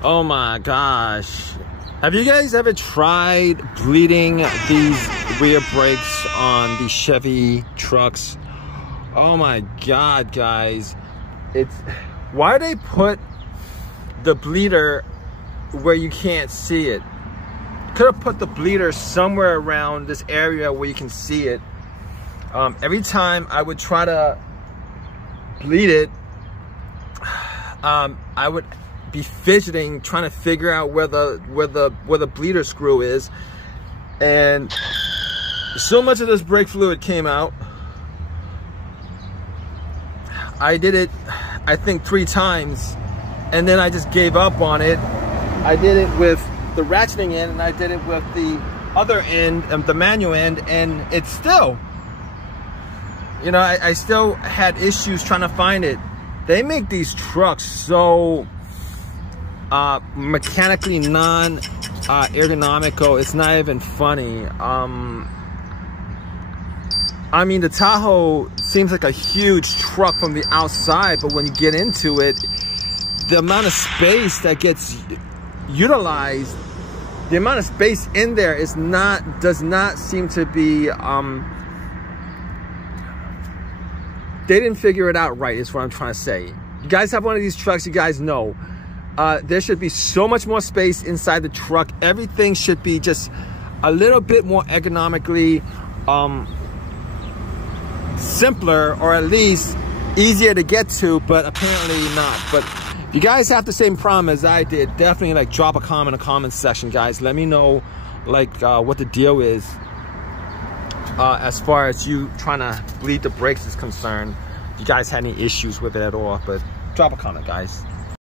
Oh my gosh. Have you guys ever tried bleeding these rear brakes on the Chevy trucks? Oh my God, guys. Why they put the bleeder where you can't see it? Could have put the bleeder somewhere around this area where you can see it. Every time I would try to bleed it, I would be fidgeting, trying to figure out where the bleeder screw is, and so much of this brake fluid came out. I did it, I think 3 times, and then I just gave up on it. I did it with the ratcheting end, and I did it with the other end, the manual end, and it's still, you know, I still had issues trying to find it. They make these trucks so mechanically non-ergonomical, it's not even funny. I mean, the Tahoe seems like a huge truck from the outside, but when you get into it, the amount of space that gets utilized, the amount of space in there does not seem to be, they didn't figure it out right, is what I'm trying to say. You guys have one of these trucks, you guys know. There should be so much more space inside the truck. Everything should be just a little bit more economically simpler, or at least easier to get to, but apparently not. But if you guys have the same problem as I did, definitely like drop a comment in the comment section, guys. Let me know like what the deal is as far as you trying to bleed the brakes is concerned. If you guys had any issues with it at all, but drop a comment, guys.